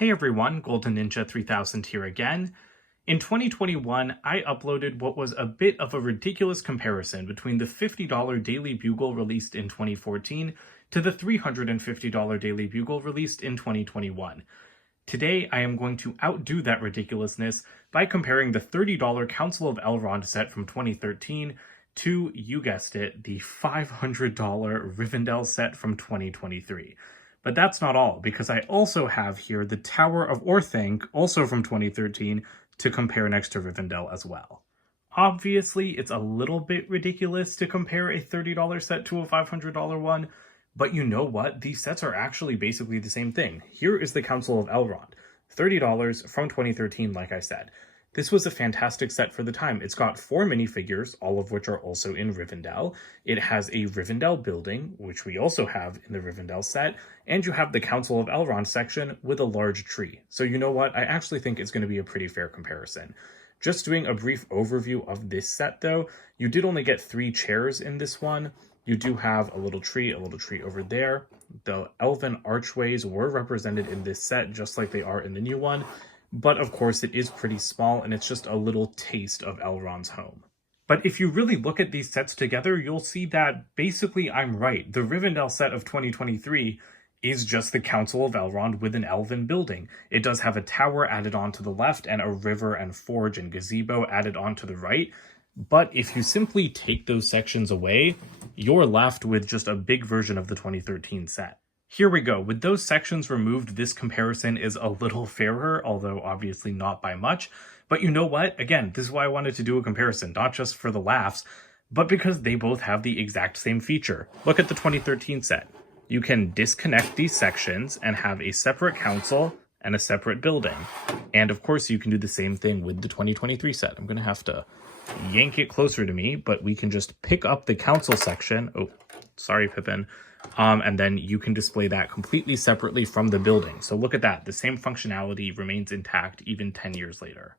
Hey everyone, Golden Ninja 3000 here again. In 2021, I uploaded what was a bit of a ridiculous comparison between the $50 Daily Bugle released in 2014 to the $350 Daily Bugle released in 2021. Today, I am going to outdo that ridiculousness by comparing the $30 Council of Elrond set from 2013 to, you guessed it, the $500 Rivendell set from 2023. But that's not all, because I also have here the Tower of Orthanc, also from 2013, to compare next to Rivendell as well. Obviously, it's a little bit ridiculous to compare a $30 set to a $500 one, but you know what? These sets are actually basically the same thing. Here is the Council of Elrond, $30 from 2013, like I said. This was a fantastic set for the time. It's got 4 minifigures, all of which are also in Rivendell. It has a Rivendell building, which we also have in the Rivendell set, and you have the Council of Elrond section with a large tree. So you know what? I actually think it's going to be a pretty fair comparison. Just doing a brief overview of this set, though, you did only get 3 chairs in this one. You do have a little tree over there. The elven archways were represented in this set, just like they are in the new one. But of course it is pretty small and it's just a little taste of Elrond's home. But if you really look at these sets together, you'll see that basically I'm right. The Rivendell set of 2023 is just the Council of Elrond with an elven building. It does have a tower added on to the left and a river and forge and gazebo added on to the right. But if you simply take those sections away, you're left with just a big version of the 2013 set. Here we go. With those sections removed, this comparison is a little fairer, although obviously not by much. But you know what? Again, this is why I wanted to do a comparison, not just for the laughs, but because they both have the exact same feature. Look at the 2013 set. You can disconnect these sections and have a separate council and a separate building. And of course, you can do the same thing with the 2023 set. I'm going to have to yank it closer to me, but we can just pick up the council section. Oh, sorry, Pippin. And then you can display that completely separately from the building. So look at that. The same functionality remains intact even 10 years later.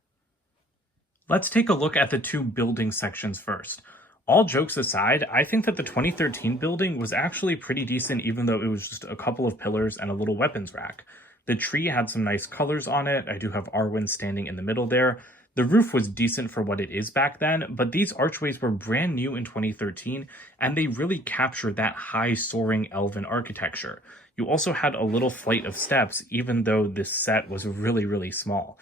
Let's take a look at the 2 building sections first. All jokes aside, I think that the 2013 building was actually pretty decent, even though it was just a couple of pillars and a little weapons rack. The tree had some nice colors on it. I do have Arwen standing in the middle there. The roof was decent for what it is back then, but these archways were brand new in 2013, and they really captured that high soaring elven architecture. You also had a little flight of steps, even though this set was really, really small.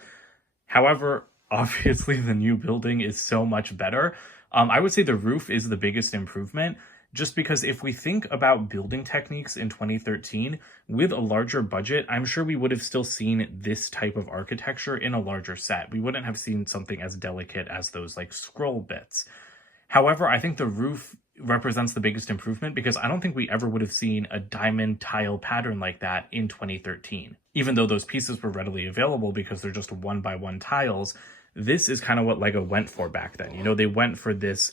However, obviously the new building is so much better. I would say the roof is the biggest improvement, just because if we think about building techniques in 2013, with a larger budget, I'm sure we would have still seen this type of architecture in a larger set. We wouldn't have seen something as delicate as those like scroll bits. However, I think the roof represents the biggest improvement because I don't think we ever would have seen a diamond tile pattern like that in 2013. Even though those pieces were readily available because they're just 1x1 tiles, this is kind of what LEGO went for back then. You know, they went for this.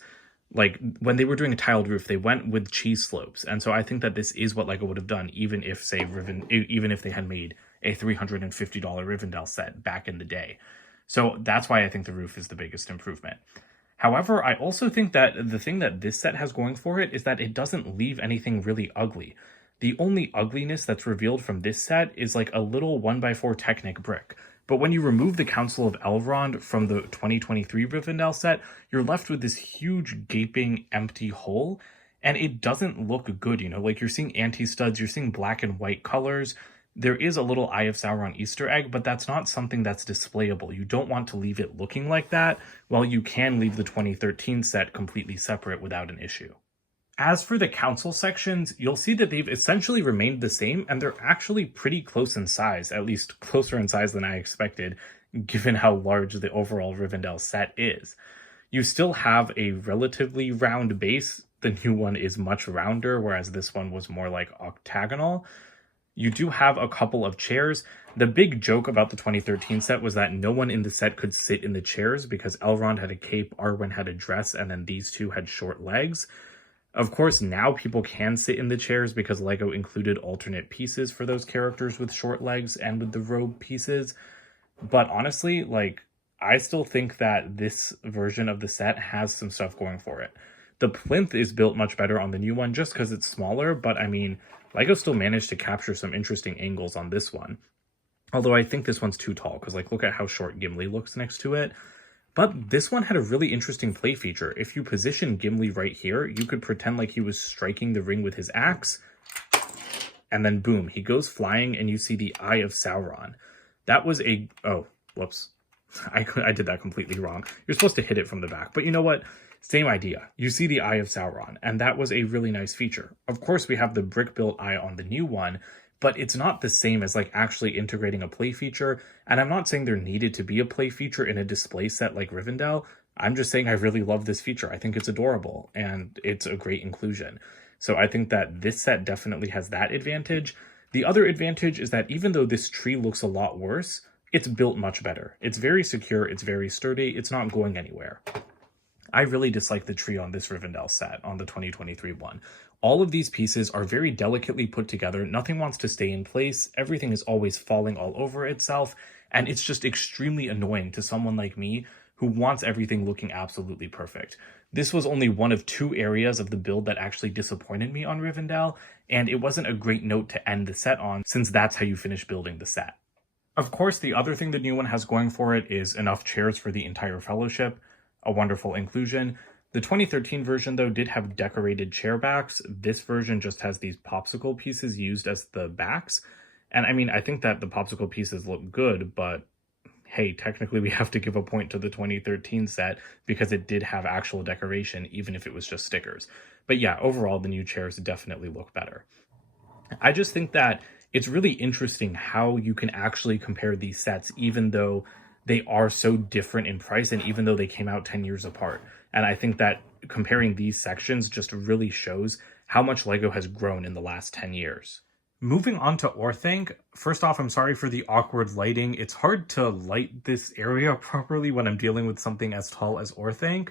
Like, when they were doing a tiled roof, they went with cheese slopes. And so I think that this is what LEGO would have done, even if, say, even if they had made a $350 Rivendell set back in the day. So that's why I think the roof is the biggest improvement. However, I also think that the thing that this set has going for it is that it doesn't leave anything really ugly. The only ugliness that's revealed from this set is like a little 1x4 Technic brick. But when you remove the Council of Elrond from the 2023 Rivendell set, you're left with this huge gaping empty hole, and it doesn't look good, you know, like you're seeing anti-studs, you're seeing black and white colors. There is a little Eye of Sauron Easter egg, but that's not something that's displayable. You don't want to leave it looking like that, while you can leave the 2013 set completely separate without an issue. As for the council sections, you'll see that they've essentially remained the same, and they're actually pretty close in size, at least closer in size than I expected, given how large the overall Rivendell set is. You still have a relatively round base. The new one is much rounder, whereas this one was more like octagonal. You do have a couple of chairs. The big joke about the 2013 set was that no one in the set could sit in the chairs because Elrond had a cape, Arwen had a dress, and then these two had short legs. Of course, now people can sit in the chairs because LEGO included alternate pieces for those characters with short legs and with the robe pieces. But honestly, like, I still think that this version of the set has some stuff going for it. The plinth is built much better on the new one just because it's smaller, but I mean, LEGO still managed to capture some interesting angles on this one. Although I think this one's too tall, because like look at how short Gimli looks next to it. But this one had a really interesting play feature. If you position Gimli right here, you could pretend like he was striking the ring with his axe, and then boom, he goes flying and you see the Eye of Sauron. That was a... oh, whoops. I did that completely wrong. You're supposed to hit it from the back, but you know what? Same idea. You see the Eye of Sauron, and that was a really nice feature. Of course, we have the brick-built eye on the new one, but it's not the same as like actually integrating a play feature, and I'm not saying there needed to be a play feature in a display set like Rivendell. I'm just saying I really love this feature. I think it's adorable, and it's a great inclusion. So I think that this set definitely has that advantage. The other advantage is that even though this tree looks a lot worse, it's built much better. It's very secure, it's very sturdy, it's not going anywhere. I really dislike the tree on this Rivendell set, on the 2023 one. All of these pieces are very delicately put together, nothing wants to stay in place, everything is always falling all over itself, and it's just extremely annoying to someone like me who wants everything looking absolutely perfect. This was only one of 2 areas of the build that actually disappointed me on Rivendell, and it wasn't a great note to end the set on, since that's how you finish building the set. Of course, the other thing the new one has going for it is enough chairs for the entire fellowship, a wonderful inclusion. The 2013 version, though, did have decorated chair backs. This version just has these popsicle pieces used as the backs. And I mean, I think that the popsicle pieces look good, but hey, technically we have to give a point to the 2013 set because it did have actual decoration, even if it was just stickers. But yeah, overall, the new chairs definitely look better. I just think that it's really interesting how you can actually compare these sets, even though they are so different in price and even though they came out 10 years apart. And I think that comparing these sections just really shows how much LEGO has grown in the last 10 years. Moving on to Orthanc, first off, I'm sorry for the awkward lighting. It's hard to light this area properly when I'm dealing with something as tall as Orthanc,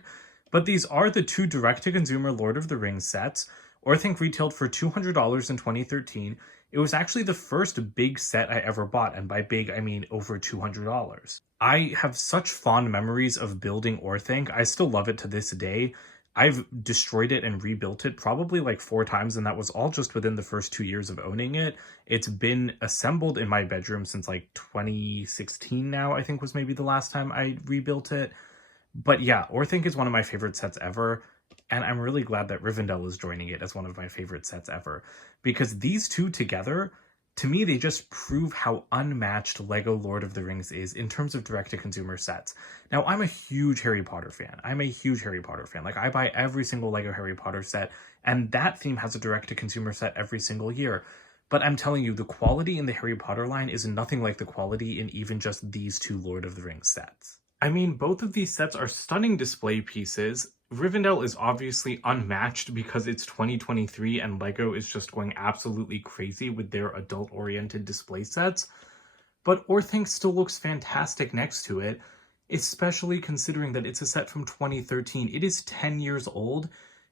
but these are the 2 direct-to-consumer Lord of the Rings sets. Orthanc retailed for $200 in 2013. It was actually the first big set I ever bought, and by big, I mean over $200. I have such fond memories of building Orthanc. I still love it to this day. I've destroyed it and rebuilt it probably like 4 times, and that was all just within the first 2 years of owning it. It's been assembled in my bedroom since like 2016 now, I think was maybe the last time I rebuilt it. But yeah, Orthanc is one of my favorite sets ever, and I'm really glad that Rivendell is joining it as one of my favorite sets ever, because these 2 together, to me, they just prove how unmatched LEGO Lord of the Rings is in terms of direct-to-consumer sets. Now, I'm a huge Harry Potter fan. Like, I buy every single LEGO Harry Potter set, and that theme has a direct-to-consumer set every single year. But I'm telling you, the quality in the Harry Potter line is nothing like the quality in even just these 2 Lord of the Rings sets. I mean, both of these sets are stunning display pieces. Rivendell is obviously unmatched because it's 2023 and LEGO is just going absolutely crazy with their adult-oriented display sets. But Orthanc still looks fantastic next to it, especially considering that it's a set from 2013. It is 10 years old,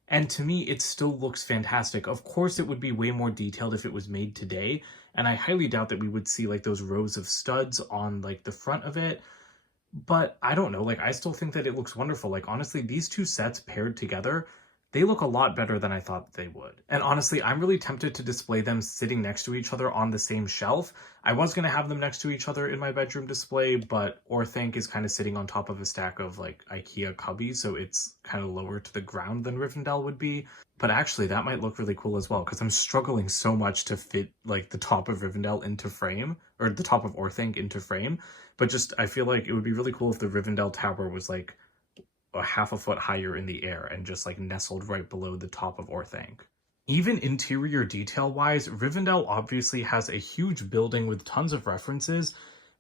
and to me, it still looks fantastic. Of course, it would be way more detailed if it was made today, and I highly doubt that we would see like those rows of studs on like the front of it. But I don't know, like, I still think that it looks wonderful. Like, honestly, these 2 sets paired together, they look a lot better than I thought they would. And honestly, I'm really tempted to display them sitting next to each other on the same shelf. I was going to have them next to each other in my bedroom display, but Orthanc is kind of sitting on top of a stack of, like, IKEA cubbies, so it's kind of lower to the ground than Rivendell would be. But actually, that might look really cool as well, because I'm struggling so much to fit, like, the top of Rivendell into frame, or the top of Orthanc into frame. But just, I feel like it would be really cool if the Rivendell Tower was, like, a half a foot higher in the air and just, like, nestled right below the top of Orthanc. Even interior detail-wise, Rivendell obviously has a huge building with tons of references,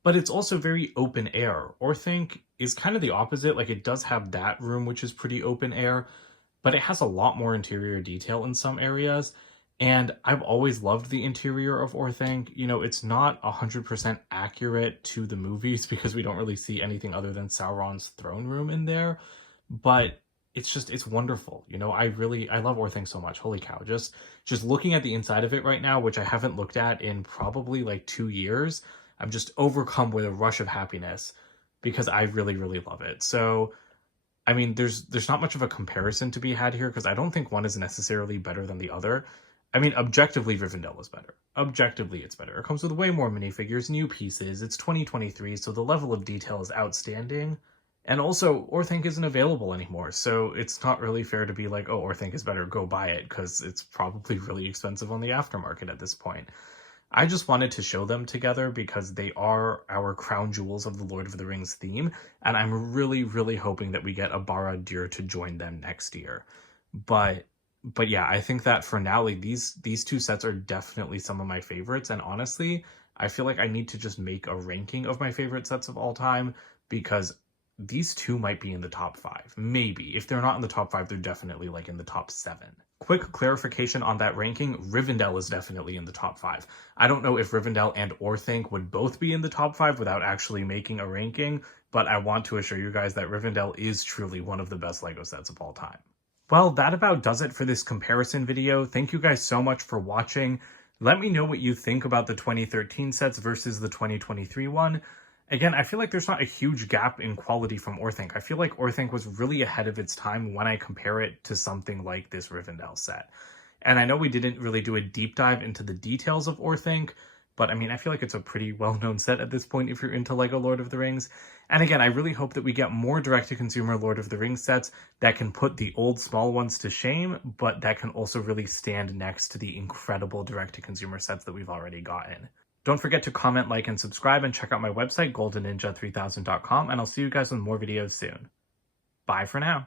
but it's also very open air. Orthanc is kind of the opposite. Like, it does have that room, which is pretty open air, but it has a lot more interior detail in some areas. And I've always loved the interior of Orthanc. You know, it's not 100% accurate to the movies because we don't really see anything other than Sauron's throne room in there. But it's wonderful. You know, I love Orthanc so much. Holy cow. Just looking at the inside of it right now, which I haven't looked at in probably like 2 years, I'm just overcome with a rush of happiness because I really, really love it. So, I mean, there's not much of a comparison to be had here because I don't think one is necessarily better than the other. I mean, objectively, Rivendell is better. Objectively, it's better. It comes with way more minifigures, new pieces. It's 2023, so the level of detail is outstanding. And also, Orthanc isn't available anymore, so it's not really fair to be like, oh, Orthanc is better, go buy it, because it's probably really expensive on the aftermarket at this point. I just wanted to show them together because they are our crown jewels of the Lord of the Rings theme, and I'm really, really hoping that we get a Barad-dûr to join them next year. But yeah, I think that for now, like these two sets are definitely some of my favorites, and honestly, I feel like I need to just make a ranking of my favorite sets of all time because these two might be in the top 5. Maybe. If they're not in the top 5, they're definitely like in the top 7. Quick clarification on that ranking, Rivendell is definitely in the top 5. I don't know if Rivendell and Orthanc would both be in the top 5 without actually making a ranking, but I want to assure you guys that Rivendell is truly one of the best LEGO sets of all time. Well, that about does it for this comparison video. Thank you guys so much for watching. Let me know what you think about the 2013 sets versus the 2023 one. Again, I feel like there's not a huge gap in quality from Orthanc. I feel like Orthanc was really ahead of its time when I compare it to something like this Rivendell set. And I know we didn't really do a deep dive into the details of Orthanc, but I mean, I feel like it's a pretty well-known set at this point if you're into LEGO Lord of the Rings. And again, I really hope that we get more direct-to-consumer Lord of the Rings sets that can put the old small ones to shame, but that can also really stand next to the incredible direct-to-consumer sets that we've already gotten. Don't forget to comment, like, and subscribe, and check out my website, goldenninja3000.com, and I'll see you guys with more videos soon. Bye for now.